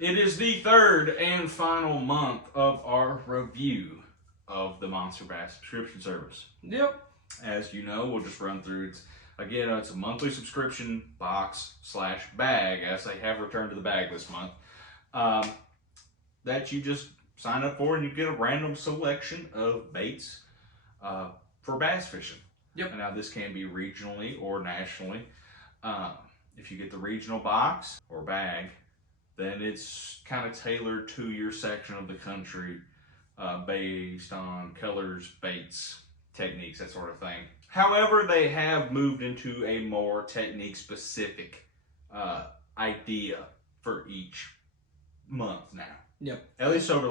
It is the third and final month of our review of the Monsterbass subscription service. Yep. As you know, we'll just run through it. Again, it's a monthly subscription box/bag, as they have returned to the bag this month, that you just sign up for, and you get a random selection of baits for bass fishing. Yep. And now this can be regionally or nationally. If you get the regional box or bag, then it's kind of tailored to your section of the country based on colors, baits, techniques, that sort of thing. However, they have moved into a more technique-specific idea for each month now. Yep. At least over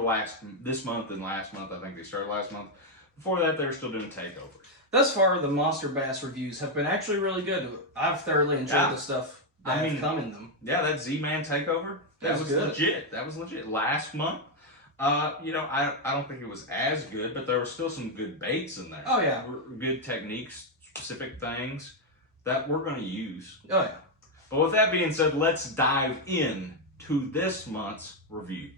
this month and last month. I think they started last month. Before that, they were still doing takeovers. Thus far, the Monsterbass reviews have been actually really good. I've thoroughly enjoyed the stuff that have come in them. Yeah, that Z-Man takeover, that was good. legit. That was legit. Last month, you know, I don't think it was as good, but there were still some good baits in there. Oh, yeah. Good techniques, specific things that we're going to use. Oh, yeah. But with that being said, let's dive in to this month's review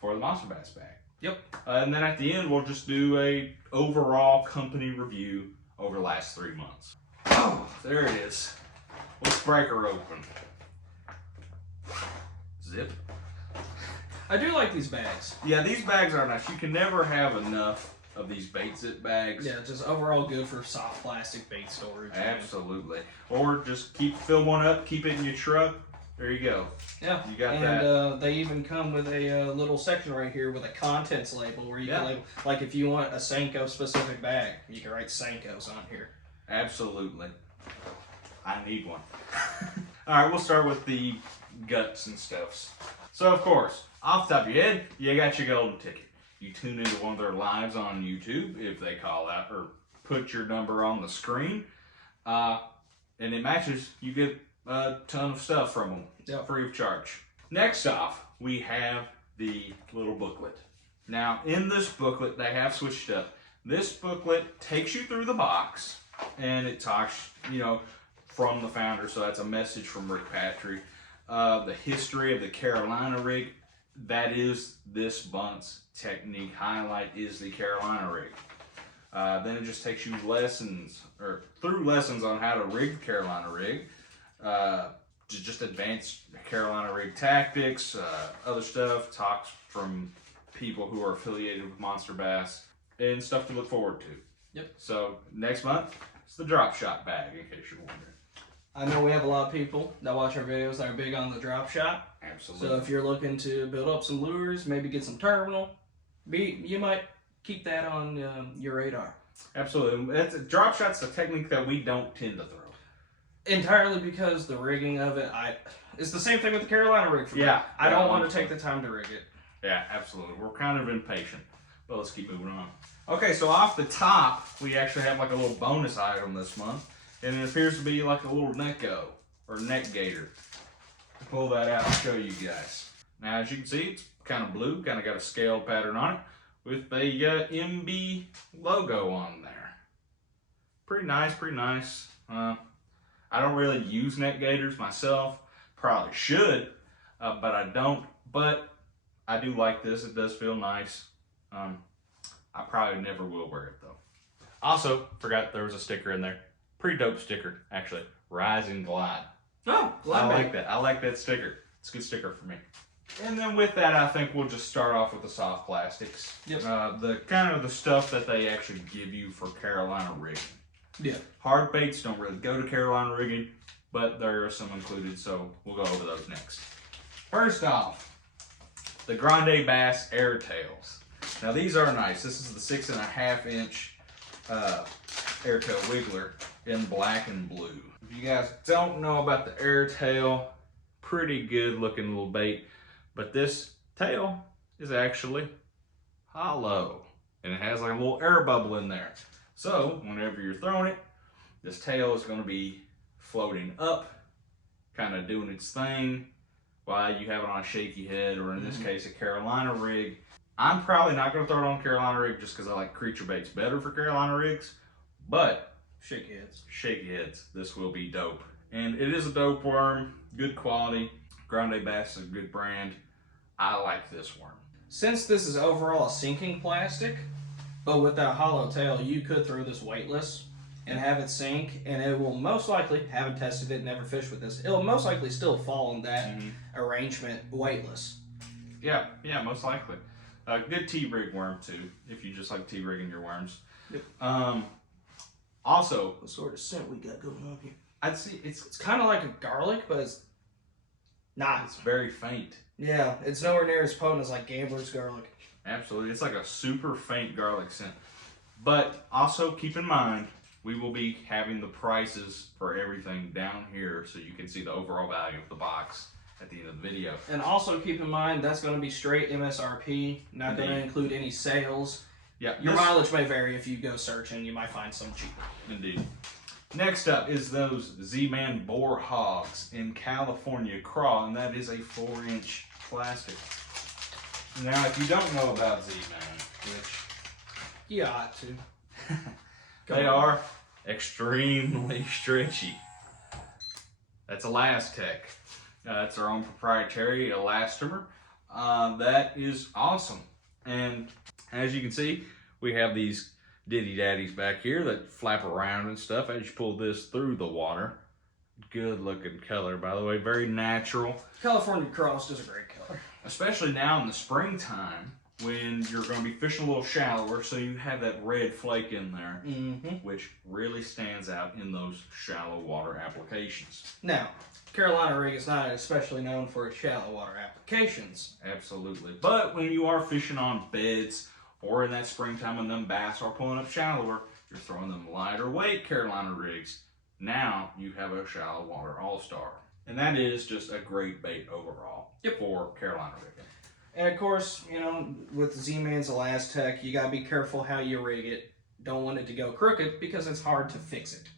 for the Monsterbass bag. Yep. And then at the end, we'll just do a overall company review over the last 3 months. Oh, there it is. Let's break her open. Zip. I do like these bags. Yeah, these bags are nice. You can never have enough of these bait zip bags. Yeah, just overall good for soft plastic bait storage. Absolutely. Or just fill one up, keep it in your truck. There you go. Yeah, you got that. And they even come with a little section right here with a contents label where you can label, like if you want a Senko specific bag, you can write Senkos on here. Absolutely. I need one. All right, we'll start with the guts and stuffs. So, of course, off the top of your head, you got your golden ticket. You tune into one of their lives on YouTube if they call out or put your number on the screen, and it matches, you get a ton of stuff from them, free of charge. Next off, we have the little booklet. Now, in this booklet, they have switched up. This booklet takes you through the box, and it talks, you know, from the founder, so that's a message from Rick Patry. The history of the Carolina rig, that is this month's technique highlight, is the Carolina rig. Then it just takes you through lessons on how to rig the Carolina rig, just advanced Carolina rig tactics, other stuff, talks from people who are affiliated with Monsterbass, and stuff to look forward to. Yep. So next month, it's the drop shot bag, in case you're wondering. I know we have a lot of people that watch our videos that are big on the drop shot. Absolutely. So if you're looking to build up some lures, maybe get some terminal, you might keep that on your radar. Absolutely. Drop shot's a technique that we don't tend to throw. Entirely because the rigging of it, it's the same thing with the Carolina rig for me. Yeah. I don't want to take the time to rig it. Yeah, absolutely. We're kind of impatient, but let's keep moving on. Okay, so off the top, we actually have like a little bonus item this month, and it appears to be like a little necko or neck gaiter. Pull that out and show you guys. Now, as you can see, it's kind of blue, kind of got a scaled pattern on it with a MB logo on there. Pretty nice, pretty nice. I don't really use neck gaiters myself. Probably should, but I don't. But I do like this. It does feel nice. I probably never will wear it though. Also, forgot there was a sticker in there. Pretty dope sticker, actually. Rise and Glide. Oh, I like that. I like that sticker. It's a good sticker for me. And then with that, I think we'll just start off with the soft plastics. Yep. The kind of the stuff that they actually give you for Carolina rigging. Yeah. Hard baits don't really go to Carolina rigging, but there are some included, so we'll go over those next. First off, the Grande Bass Airtails. Now these are nice. This is the 6.5 inch Airtail Wiggler in black and blue. If you guys don't know about the Airtail, pretty good looking little bait, but this tail is actually hollow, and it has like a little air bubble in there. So whenever you're throwing it, this tail is going to be floating up, kind of doing its thing, while you have it on a shaky head, or in this case, a Carolina rig. I'm probably not going to throw it on a Carolina rig just because I like creature baits better for Carolina rigs, but shaky heads. Shaky heads, this will be dope. And it is a dope worm, good quality, Grande Bass is a good brand. I like this worm. Since this is overall a sinking plastic, but with that hollow tail, you could throw this weightless and have it sink, and it will most likely, haven't tested it, never fished with this, it'll most likely still fall in that arrangement weightless. Yeah, most likely. Good T-rig worm too, if you just like T-rigging your worms. Yep. Also, what sort of scent we got going on here? I'd say it's kind of like a garlic, but it's not. It's very faint. Yeah, it's nowhere near as potent as like Gambler's garlic. Absolutely, it's like a super faint garlic scent. But also keep in mind, we will be having the prices for everything down here so you can see the overall value of the box at the end of the video. And also keep in mind, that's going to be straight MSRP, not going to include any sales. Yeah, your mileage may vary. If you go searching, you might find some cheaper. Indeed. Next up is those Z-Man boar hogs in California craw, and that is a 4-inch plastic. Now, if you don't know about Z-Man, which you ought to, they are extremely stretchy. That's Elastec. It's our own proprietary elastomer. That is awesome. And as you can see, we have these ditty daddies back here that flap around and stuff as you pull this through the water. Good looking color, by the way, very natural. California Cross is a great color. Especially now in the springtime when you're going to be fishing a little shallower, so you have that red flake in there, which really stands out in those shallow water applications. Now, Carolina rig is not especially known for its shallow water applications. Absolutely. But when you are fishing on beds, or in that springtime when them bass are pulling up shallower, you're throwing them lighter weight Carolina rigs. Now you have a shallow water all-star. And that is just a great bait overall for Carolina rigging. And of course, you know, with Z-Man's Elastec, you gotta be careful how you rig it. Don't want it to go crooked because it's hard to fix it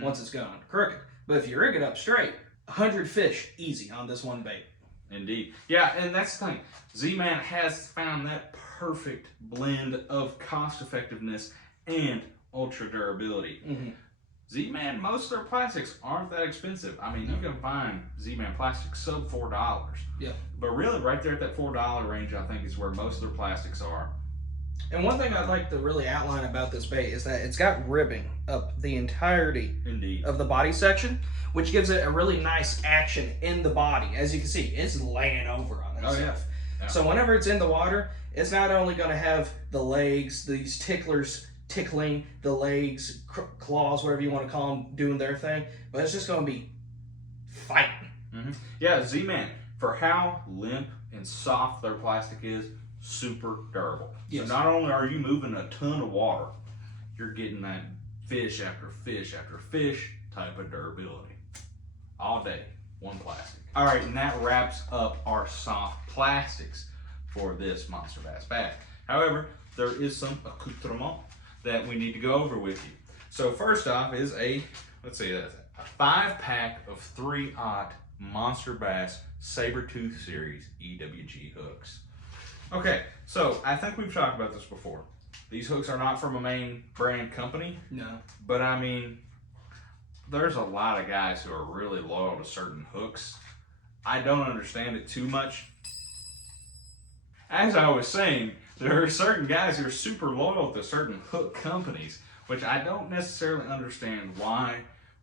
once it's gone crooked. But if you rig it up straight, 100 fish easy on this one bait. Indeed. Yeah, and that's the thing. Z-Man has found that perfect blend of cost effectiveness and ultra durability. Z-Man, most of their plastics aren't that expensive. I mean, you can find Z-Man plastics sub $4. Yeah. But really, right there at that $4 range, I think is where most of their plastics are. And one thing I'd like to really outline about this bait is that it's got ribbing up the entirety of the body section, which gives it a really nice action in the body. As you can see, it's laying over on that stuff. Yeah. So whenever it's in the water, it's not only going to have the legs, these ticklers tickling the legs, claws, whatever you want to call them, doing their thing, but it's just going to be fighting. Yeah, Z-Man, for how limp and soft their plastic is, super durable. Yes. So not only are you moving a ton of water, you're getting that fish after fish after fish type of durability. All day, one plastic. All right, and that wraps up our soft plastics for this Monsterbass bag. However, there is some accoutrement that we need to go over with you. So first off is a 5-pack of 3/0 Monsterbass Sabertooth Series EWG hooks. Okay, so I think we've talked about this before. These hooks are not from a main brand company. No. But I mean, there's a lot of guys who are really loyal to certain hooks. I don't understand it too much. As I was saying, there are certain guys who are super loyal to certain hook companies, which I don't necessarily understand why.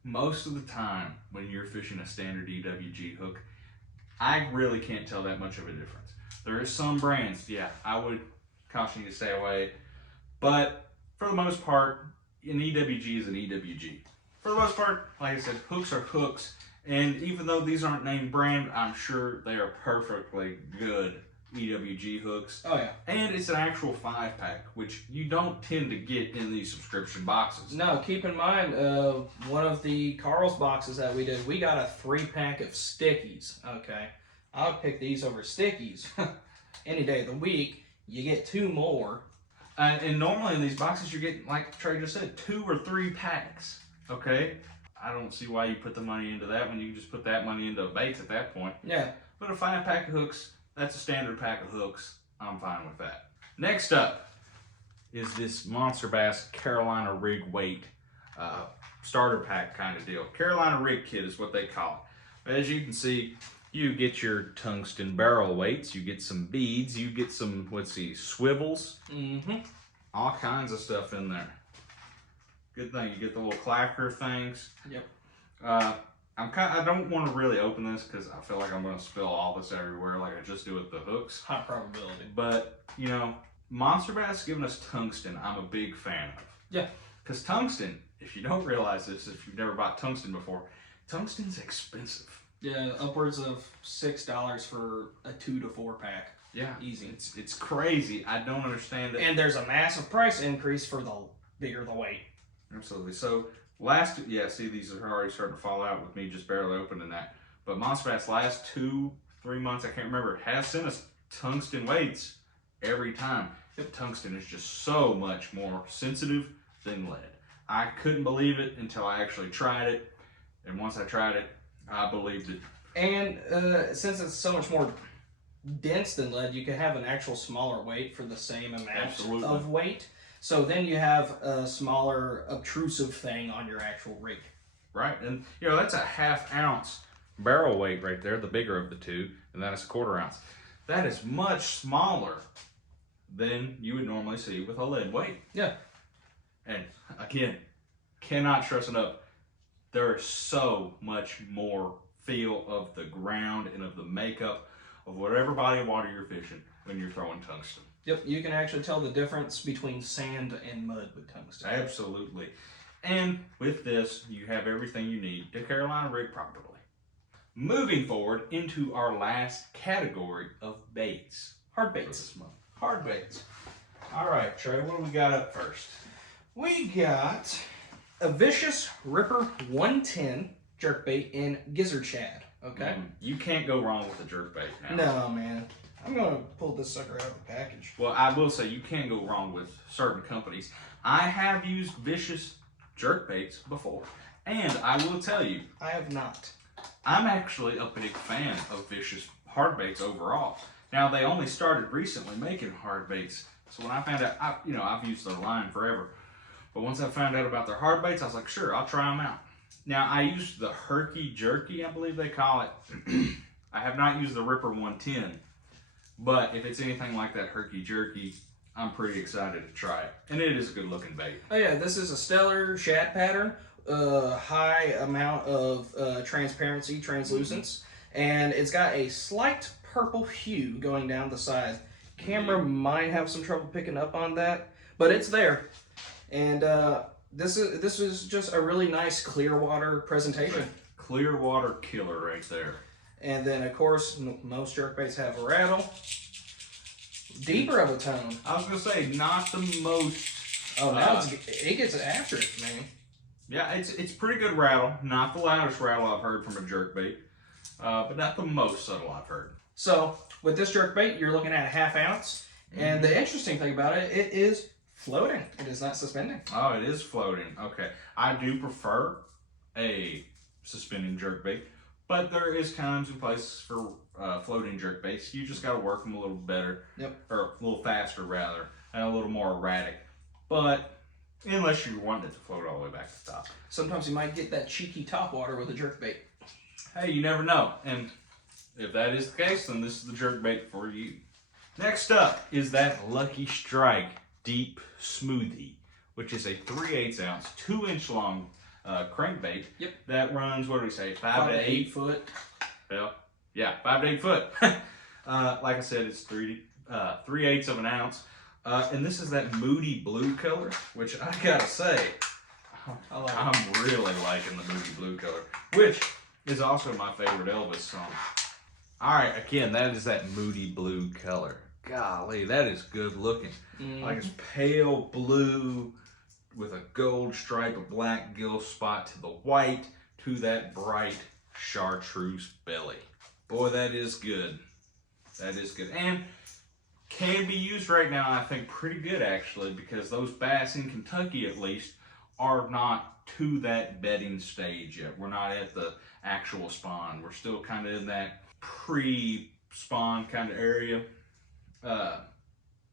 Most of the time when you're fishing a standard EWG hook, I really can't tell that much of a difference. There is some brands, yeah, I would caution you to stay away. But for the most part, an EWG is an EWG. For the most part, like I said, hooks are hooks. And even though these aren't named brand, I'm sure they are perfectly good EWG hooks. Oh yeah. And it's an actual 5-pack, which you don't tend to get in these subscription boxes. No, keep in mind, one of the Carl's boxes that we did, we got a 3-pack of stickies. Okay. I would pick these over stickies any day of the week. You get 2 more. And normally in these boxes, you're getting, like Trey just said, 2 or 3 packs. Okay? I don't see why you put the money into that when you can just put that money into baits at that point. Yeah. But a 5-pack of hooks, that's a standard pack of hooks. I'm fine with that. Next up is this Monsterbass Carolina Rig Weight starter pack kind of deal. Carolina Rig Kit is what they call it. As you can see, You get your tungsten barrel weights, you get some beads, you get some, let's see, swivels. All kinds of stuff in there. Good thing you get the little clacker things. Yep. I don't want to really open this because I feel like I'm going to spill all this everywhere like I just do with the hooks. High probability. But, you know, Monsterbass giving us tungsten, I'm a big fan of. Yeah. Because tungsten, if you don't realize this, if you've never bought tungsten before, tungsten's expensive. Yeah, upwards of $6 for a 2 to 4 pack. Yeah, easy. It's crazy. I don't understand it. And there's a massive price increase for the bigger the weight. Absolutely. So see, these are already starting to fall out with me just barely opening that. But Monsterbass last 2-3 months, I can't remember, has sent us tungsten weights every time. Tungsten is just so much more sensitive than lead. I couldn't believe it until I actually tried it, and once I tried it, I believed it. And since it's so much more dense than lead, you can have an actual smaller weight for the same amount of weight. So then you have a smaller obtrusive thing on your actual rig. Right, and you know, that's a 1/2 ounce barrel weight right there, the bigger of the two, and that is a 1/4 ounce. That is much smaller than you would normally see with a lead weight. Yeah. And again, cannot stress enough, there is so much more feel of the ground and of the makeup of whatever body of water you're fishing when you're throwing tungsten. Yep, you can actually tell the difference between sand and mud with tungsten. Absolutely. And with this, you have everything you need to Carolina rig properly. Moving forward into our last category of baits. Hard baits. For this month. Hard baits. All right, Trey, what do we got up first? We got a Vicious Ripper 110 jerkbait in gizzard shad. Okay. You can't go wrong with a jerkbait now. No, man. I'm gonna pull this sucker out of the package. Well, I will say you can go wrong with certain companies. I have used Vicious jerkbaits before, and I will tell you, I have not. I'm actually a big fan of Vicious hard baits overall. Now, they only started recently making hard baits, so when I found out, I've used their line forever. But once I found out about their hard baits, I was like, sure, I'll try them out. Now, I used the Herky Jerky, I believe they call it. I have not used the Ripper 110, but if it's anything like that Herky Jerky, I'm pretty excited to try it. And it is a good looking bait. Oh yeah, this is a stellar shad pattern, high amount of transparency, translucence, and it's got a slight purple hue going down the side. Camera might have some trouble picking up on that, but it's there. And this is just a really nice clear water presentation. Clear water killer right there. And then of course most jerkbaits have a rattle. Deeper of a tone. I was gonna say not the most. Oh, now it gets after it, man. Yeah, it's pretty good rattle. Not the loudest rattle I've heard from a jerkbait, but not the most subtle I've heard. So with this jerkbait, you're looking at a 1/2 ounce, and the interesting thing about it, it is floating. It is not suspending. Oh, it is floating. Okay, I do prefer a suspending jerkbait, but there is times and places for floating jerkbaits. You just got to work them a little better, or a little faster rather, and a little more erratic. But unless you want it to float all the way back to the top. Sometimes you might get that cheeky top water with a jerkbait. Hey, you never know. And if that is the case, then this is the jerkbait for you. Next up is that Lucky Strike Deep Smoothie, which is a 3/8 ounce, 2-inch long crankbait that runs, what do we say, 5 to 8 foot? Well, yeah, 5 to 8 foot. Like I said, it's 3/8 of an ounce. And this is that moody blue color, which I gotta say, I'm really liking the moody blue color, which is also my favorite Elvis song. All right, again, that is that moody blue color. Golly, that is good looking. Like it's pale blue with a gold stripe, a black gill spot to the white, to that bright chartreuse belly. Boy, that is good. That is good. And can be used right now, I think, pretty good actually, because those bass in Kentucky at least are not to that bedding stage yet. We're not at the actual spawn. We're still kind of in that pre-spawn kind of area.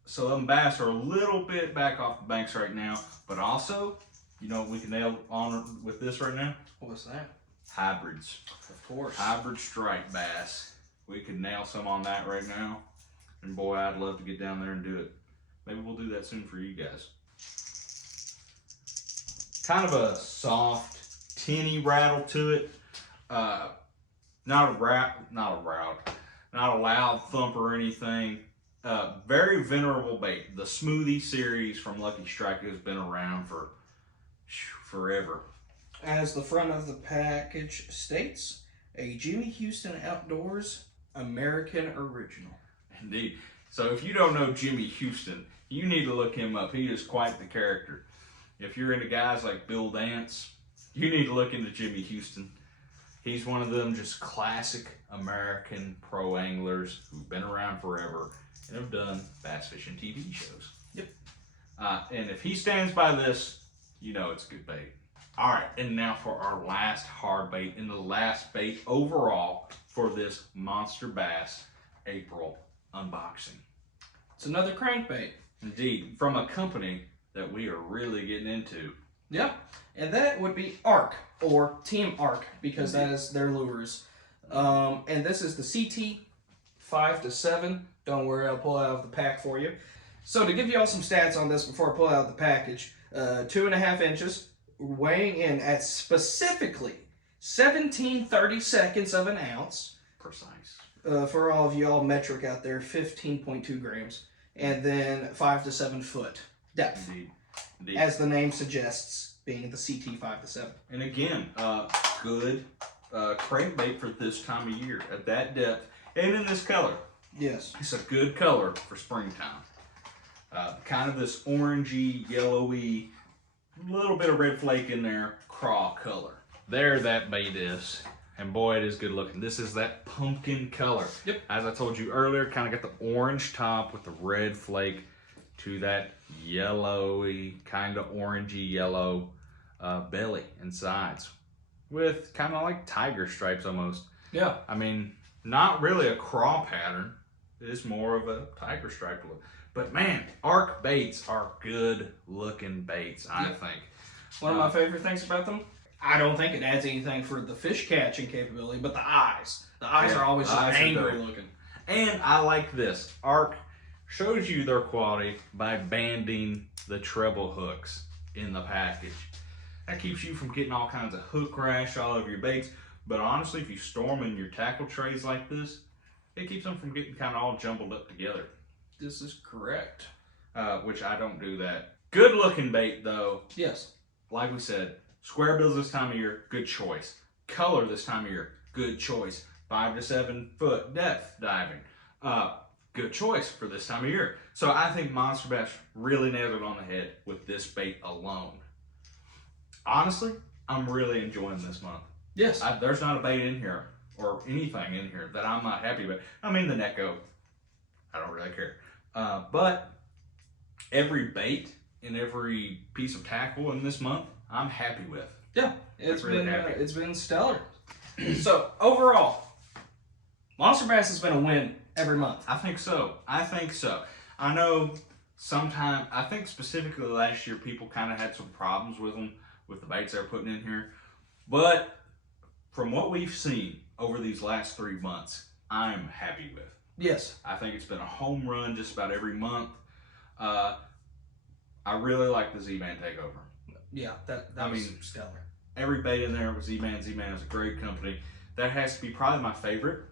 So them bass are a little bit back off the banks right now, but also, you know what we can nail on with this right now? What's that? hybrids. Of course. Hybrid striped bass. We could nail some on that right now. And boy, I'd love to get down there and do it. Maybe we'll do that soon for you guys. Kind of a soft, tinny rattle to it. Not a loud thump or anything. Very venerable bait. The Smoothie series from Lucky Strike has been around for forever. As the front of the package states, a Jimmy Houston Outdoors American Original. Indeed. So if you don't know Jimmy Houston, you need to look him up. He is quite the character. If you're into guys like Bill Dance, you need to look into Jimmy Houston. He's one of them just classic American pro anglers who've been around forever and have done bass fishing TV shows. Yep. And if he stands by this, you know it's good bait. All right, and now for our last hard bait and the last bait overall for this Monsterbass April unboxing. It's another crankbait. Indeed, from a company that we are really getting into. Yep, and that would be ARC, or Team ARC, because that is their lures. And this is the CT 5-7. Don't worry, I'll pull it out of the pack for you. So to give you all some stats on this before I pull out the package, 2.5 inches, weighing in at specifically 17/32 of an ounce. Precise. For all of y'all metric out there, 15.2 grams. And then 5 to 7 foot depth. Indeed. Indeed. As the name suggests, being the CT 5-7. And again, good crankbait for this time of year at that depth and in this color. Yes. It's a good color for springtime. Kind of this orangey, yellowy, little bit of red flake in there, craw color. There that bait is. And boy, it is good looking. This is that pumpkin color. Yep. As I told you earlier, kind of got the orange top with the red flake to that yellowy, kind of orangey yellow belly and sides with kind of like tiger stripes almost. Yeah. I mean, not really a craw pattern. It's more of a tiger stripe look. But man, ARC baits are good looking baits, I think. One of my favorite things about them, I don't think it adds anything for the fish catching capability, but the eyes. The eyes are always just angry looking. And I like this. ARC shows you their quality by banding the treble hooks in the package. That keeps you from getting all kinds of hook rash all over your baits. But honestly, if you store them in your tackle trays like this, it keeps them from getting kind of all jumbled up together. This is correct. Which I don't do that. Good looking bait though. Yes. Like we said, square bills this time of year, good choice. Color this time of year, good choice. 5 to 7 foot depth diving. Good choice for this time of year. So I think Monsterbass really nailed it on the head with this bait alone. Honestly, I'm really enjoying this month. Yes. There's not a bait in here or anything in here that I'm not happy with. I mean, the Necco, I don't really care. But every bait and every piece of tackle in this month, I'm happy with. Yeah, it's been stellar. So overall, Monsterbass has been a win every month. I think so. I know sometimes, I think specifically last year, people kind of had some problems with them, with the baits they're putting in here. But from what we've seen over these last 3 months, I'm happy with. Yes. I think it's been a home run just about every month. I really like the Z-Man takeover. Yeah, that was stellar. Every bait in there was Z-Man. Z-Man is a great company. That has to be probably my favorite.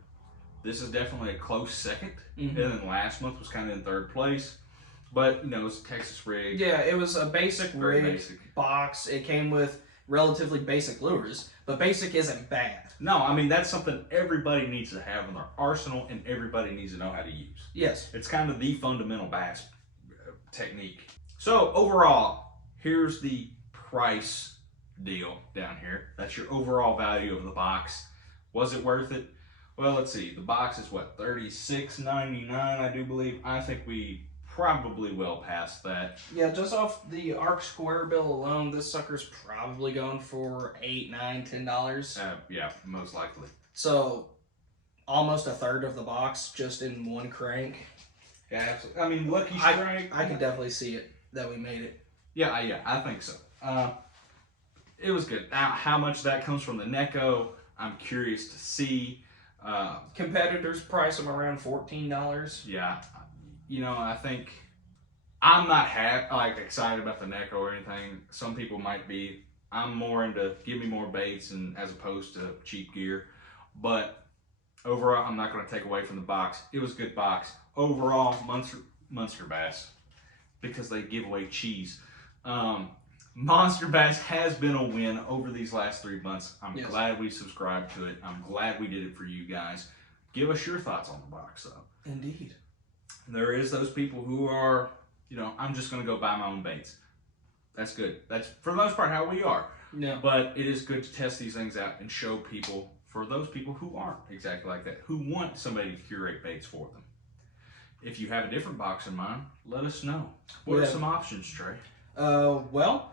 This is definitely a close second. And then last month was kind of in third place. But, you know, it was a Texas rig. Yeah, it was a basic rig box. It came with relatively basic lures, but basic isn't bad. No, I mean, that's something everybody needs to have in their arsenal and everybody needs to know how to use. Yes. It's kind of the fundamental bass technique. So, overall, here's the price deal down here. That's your overall value of the box. Was it worth it? Well, let's see. The box is what, $36.99, I do believe. I think we probably well past that. Yeah, just off the ARC square bill alone, this sucker's probably going for $8, $9, $10. Yeah, most likely. So, almost a third of the box just in one crank. Yeah, absolutely. I mean, Lucky Strike. I can definitely see it that we made it. Yeah, I think so. It was good. Now, how much that comes from the Neko, I'm curious to see. Competitors price them around $14. Yeah, you know, I think I'm not excited about the Neko or anything. Some people might be. I'm more into give me more baits and as opposed to cheap gear. But overall, I'm not going to take away from the box. It was a good box. Overall, Monsterbass, because they give away cheese. Monsterbass has been a win over these last 3 months. I'm glad we subscribed to it. I'm glad we did it for you guys. Give us your thoughts on the box, though. Indeed. There is those people who are, you know, I'm just going to go buy my own baits. That's good. That's, for the most part, how we are. Yeah. But it is good to test these things out and show people, for those people who aren't exactly like that, who want somebody to curate baits for them. If you have a different box in mind, let us know. What are some options, Trey? Well,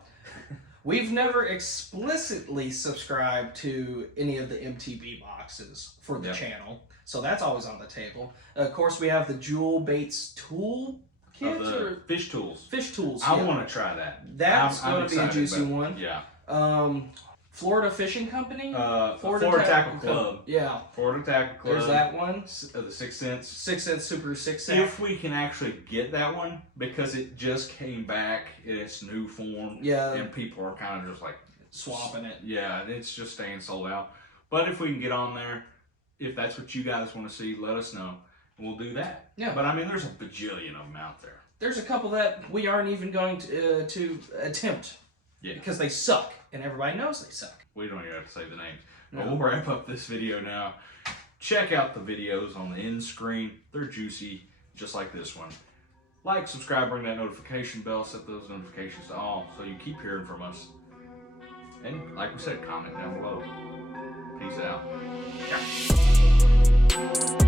we've never explicitly subscribed to any of the MTB boxes for the channel, so that's always on the table. Of course, we have the Jewel Baits tool kit, or fish tools. Fish tools. I want to try that. That's going to be a juicy one. Yeah. Florida Fishing Company? Florida Tackle Club. Yeah. Florida Tackle Club. There's that one. The 6 cents. 6 cents Super 6 cents. If we can actually get that one, because it just came back in its new form. Yeah. And people are kind of just like swapping it. Yeah, it's just staying sold out. But if we can get on there, if that's what you guys want to see, let us know. And we'll do that. Yeah. But I mean, there's a bajillion of them out there. There's a couple that we aren't even going to attempt. Yeah. Because they suck, and everybody knows they suck. We don't even have to say the names. No. But we'll wrap up this video now. Check out the videos on the end screen. They're juicy, just like this one. Like, subscribe, ring that notification bell, set those notifications to all so you keep hearing from us. And like we said, comment down below. Peace out. Yeah.